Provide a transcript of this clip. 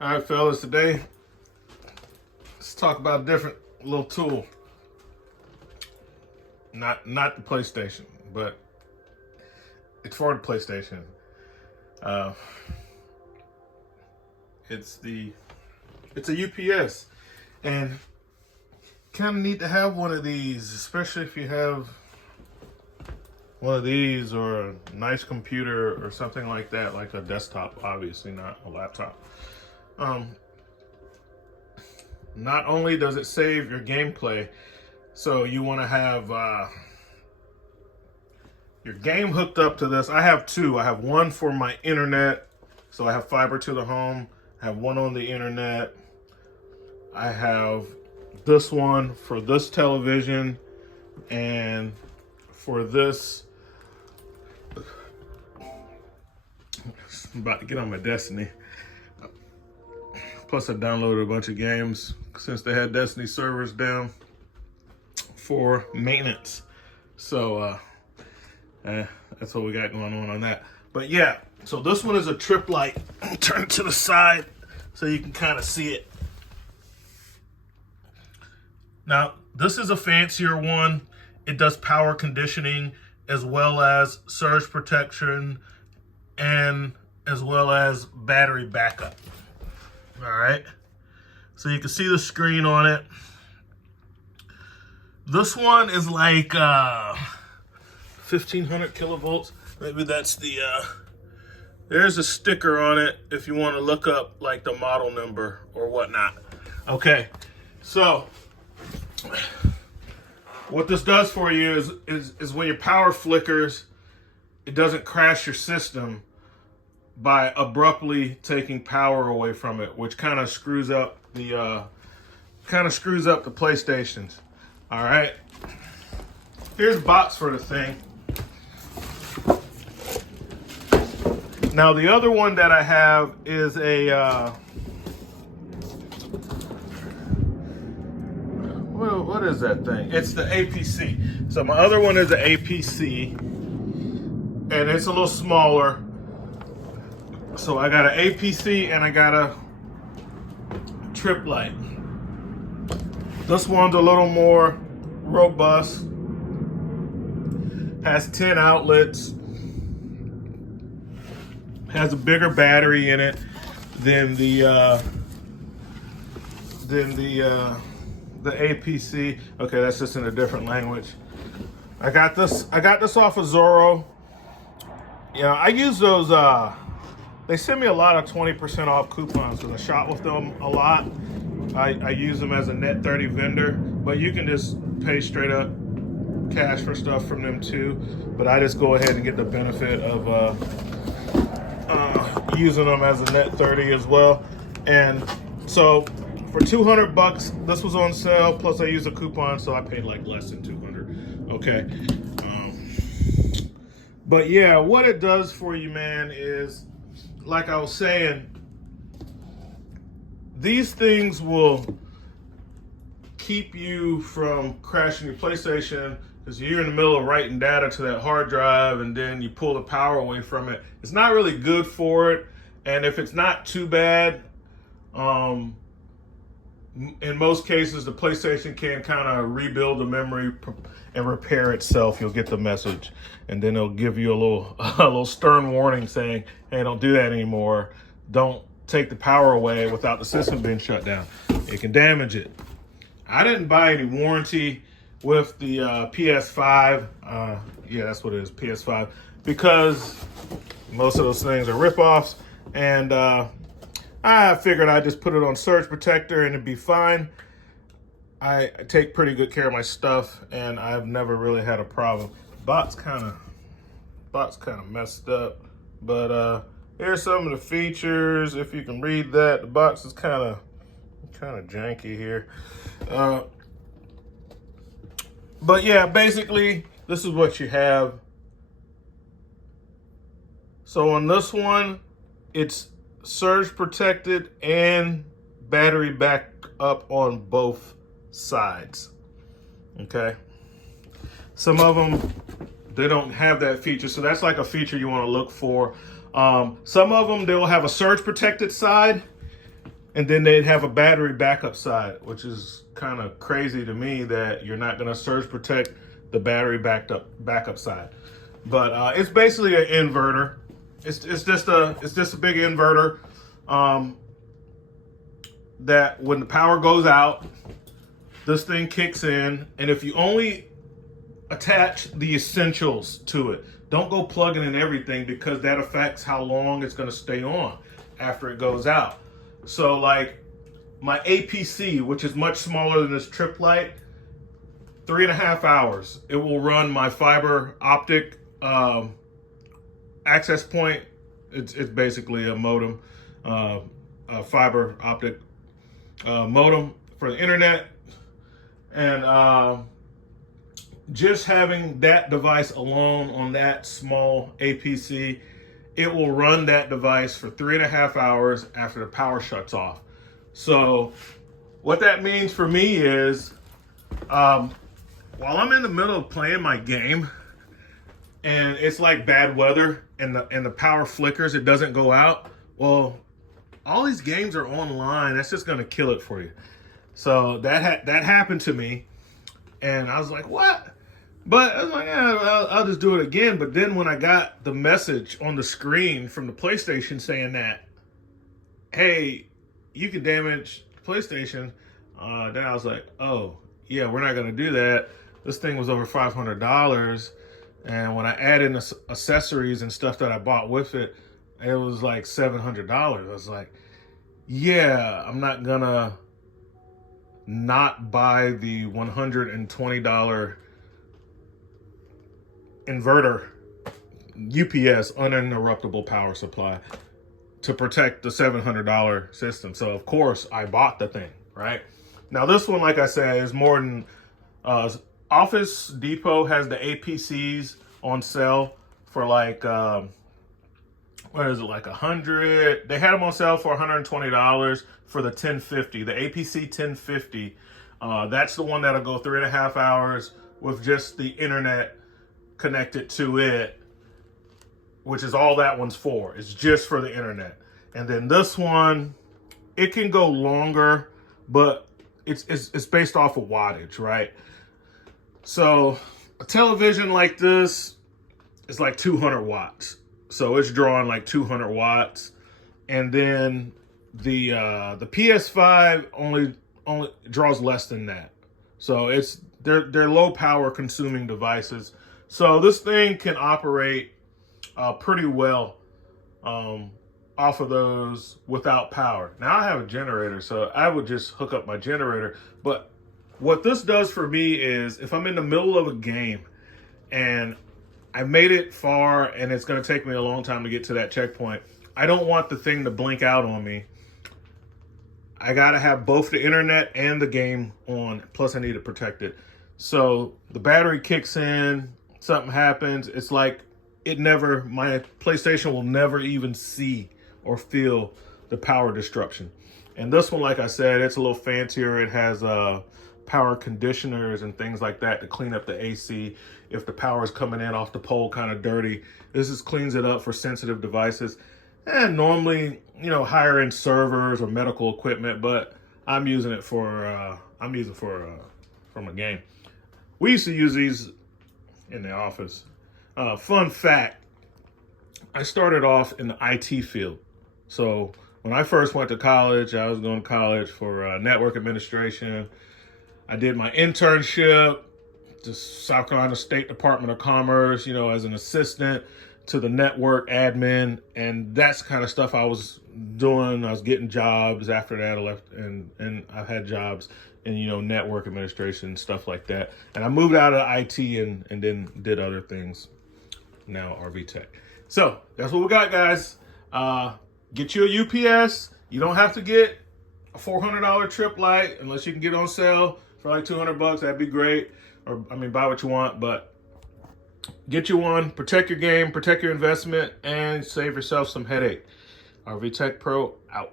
All right, fellas, today let's talk about a different little tool. Not the PlayStation, but it's for the PlayStation. It's a UPS, and kind of need to have one of these, especially if you have one of these or a nice computer or something like that, like a desktop, obviously not a laptop. Not only does it save your gameplay, so you want to have your game hooked up to this. I have two. I have one for my internet, so I have fiber to the home. I have one on the internet. I have this one for this television and for this. I'm about to get on my Destiny. Plus I downloaded a bunch of games since they had Destiny servers down for maintenance. So that's what we got going on that. But yeah, so this one is a trip light. Turn it to the side so you can kind of see it. Now, this is a fancier one. It does power conditioning as well as surge protection and as well as battery backup. All right, so you can see the screen on it. This one is like 1500 kilovolts. Maybe that's the, there's a sticker on it if you want to look up like the model number or whatnot. Okay, so what this does for you is when your power flickers, it doesn't crash your system by abruptly taking power away from it, which kind of screws up the PlayStations. All right, here's a box for the thing. Now the other one that I have is a what is that thing? It's the APC. So my other one is the APC, and it's a little smaller. So I got an APC and I got a trip light. This one's a little more robust, has 10 outlets, has a bigger battery in it than the APC. Okay, that's just in a different language. I got this off of Zorro. You know, I use those. They send me a lot of 20% off coupons because I shop with them a lot. I use them as a net 30 vendor, but you can just pay straight up cash for stuff from them too. But I just go ahead and get the benefit of using them as a net 30 as well. And so for $200, this was on sale. Plus I used a coupon, so I paid like less than $200. Okay. But yeah, what it does for you, man, is like I was saying, these things will keep you from crashing your PlayStation because you're in the middle of writing data to that hard drive and then you pull the power away from it. It's not really good for it. And if it's not too bad, in most cases, the PlayStation can kind of rebuild the memory and repair itself. You'll get the message, and then it'll give you a little stern warning saying, "Hey, don't do that anymore. Don't take the power away without the system being shut down. It can damage it." I didn't buy any warranty with the PS5. Yeah, that's what it is, PS5, because most of those things are ripoffs, and I figured I'd just put it on surge protector and it'd be fine. I take pretty good care of my stuff, and I've never really had a problem. Box kind of messed up, but here's some of the features. If you can read that, the box is kind of janky here. But yeah, basically this is what you have. So on this one, it's surge protected and battery back up on both sides. Okay. Some of them, they don't have that feature. So that's like a feature you want to look for. Some of them, they will have a surge protected side And then they'd have a battery backup side, which is kind of crazy to me that you're not going to surge protect the battery backup side. But it's basically an inverter. It's just a big inverter that when the power goes out, this thing kicks in, and if you only attach the essentials to it, don't go plugging in everything, because that affects how long it's going to stay on after it goes out. So like my APC, which is much smaller than this trip light, 3.5 hours. It will run my fiber optic access point. It's basically a modem, a fiber optic modem for the internet. And just having that device alone on that small APC, it will run that device for 3.5 hours after the power shuts off. So what that means for me is, while I'm in the middle of playing my game and it's like bad weather and the power flickers, it doesn't go out, well, all these games are online. That's just going to kill it for you. So that happened to me, and I was like, what? But I was like, yeah, I'll just do it again. But then when I got the message on the screen from the PlayStation saying that, hey, you can damage the PlayStation, then I was like, oh, yeah, we're not going to do that. This thing was over $500. And when I add in the accessories and stuff that I bought with it, it was like $700. I was like, yeah, I'm not going to not buy the $120 inverter UPS uninterruptible power supply to protect the $700 system. So of course I bought the thing, right? Now this one, like I said, is more than Office Depot has the APCs on sale for like what is it, like 100? They had them on sale for $120 for the 1050, the APC 1050. That's the one that'll go 3.5 hours with just the internet connected to it, which is all that one's for. It's just for the internet. And then this one, it can go longer, but it's based off of wattage, right? So a television like this is like 200 watts. So it's drawing like 200 watts. And then the PS5 only draws less than that. So they're low power consuming devices. So this thing can operate pretty well off of those without power. Now I have a generator, so I would just hook up my generator. But what this does for me is, if I'm in the middle of a game and I made it far and it's going to take me a long time to get to that checkpoint, I don't want the thing to blink out on me. I got to have both the internet and the game on, plus I need to protect it. So the battery kicks in, something happens, it's like my PlayStation will never even see or feel the power disruption. And this one, like I said, it's a little fancier. It has power conditioners and things like that to clean up the AC if the power is coming in off the pole kind of dirty. This just cleans it up for sensitive devices. And normally, higher end servers or medical equipment, but I'm using it for from a game. We used to use these in the office. Fun fact, I started off in the IT field. So when I first went to college, I was going to college for network administration. I did my internship to South Carolina State Department of Commerce, as an assistant to the network admin. And that's the kind of stuff I was doing. I was getting jobs after that. I left and I had jobs in, network administration, stuff like that. And I moved out of IT and then did other things. Now RV Tech. So that's what we got, guys. Get you a UPS. You don't have to get a $400 trip light unless you can get on sale for like $200. That'd be great. Or buy what you want, but get you one. Protect your game, protect your investment, and save yourself some headache. RV Tech Pro out.